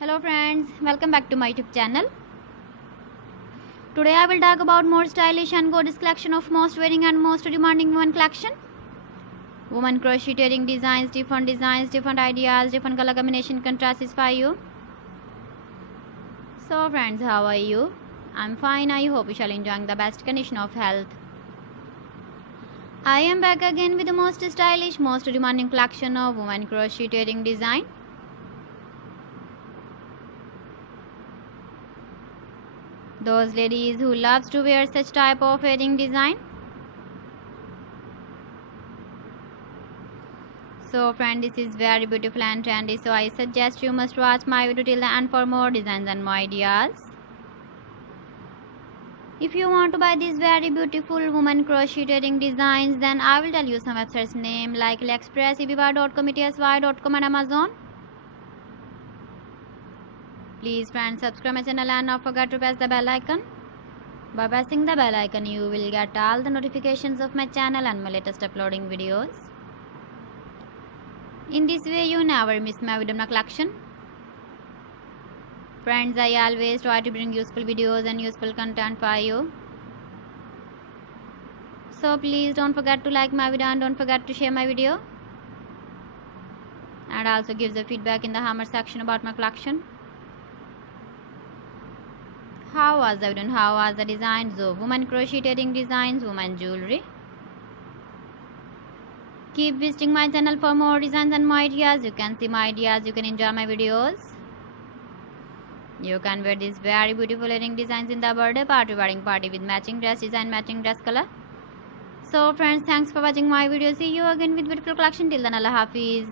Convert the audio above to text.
Hello friends, welcome back to my YouTube channel. Today I will talk about more stylish and gorgeous collection of most wearing and most demanding women collection. Women crocheting designs, different ideas, different color combination can satisfy you. So friends, how are you? I'm fine. I hope you shall enjoying the best condition of health. I am back again with the most stylish, most demanding collection of women crocheting design. Those ladies who loves to wear such type of wedding design. So friend, this is very beautiful and trendy, so I suggest you must watch my video till the end for more designs and more ideas. If you want to buy these very beautiful woman crocheting designs, then I will tell you some websites name like AliExpress, eBay.com, etsy.com and Amazon. Please friends, subscribe my channel and not forget to press the bell icon. By pressing the bell icon, you will get all the notifications of my channel and my latest uploading videos. In this way, you never miss my video collection. Friends, I always try to bring useful videos and useful content for you. So please don't forget to like my video and don't forget to share my video. And also give the feedback in the comment section about my collection. How was the video and how was the designs of women crocheting designs, women jewelry? Keep visiting my channel for more designs and more ideas. You can see my ideas, you can enjoy my videos. You can wear these very beautiful wedding designs in the birthday party, wedding party with matching dress design, matching dress color. So friends, thanks for watching my video. See you again with beautiful collection. Till then, Allah Hafiz.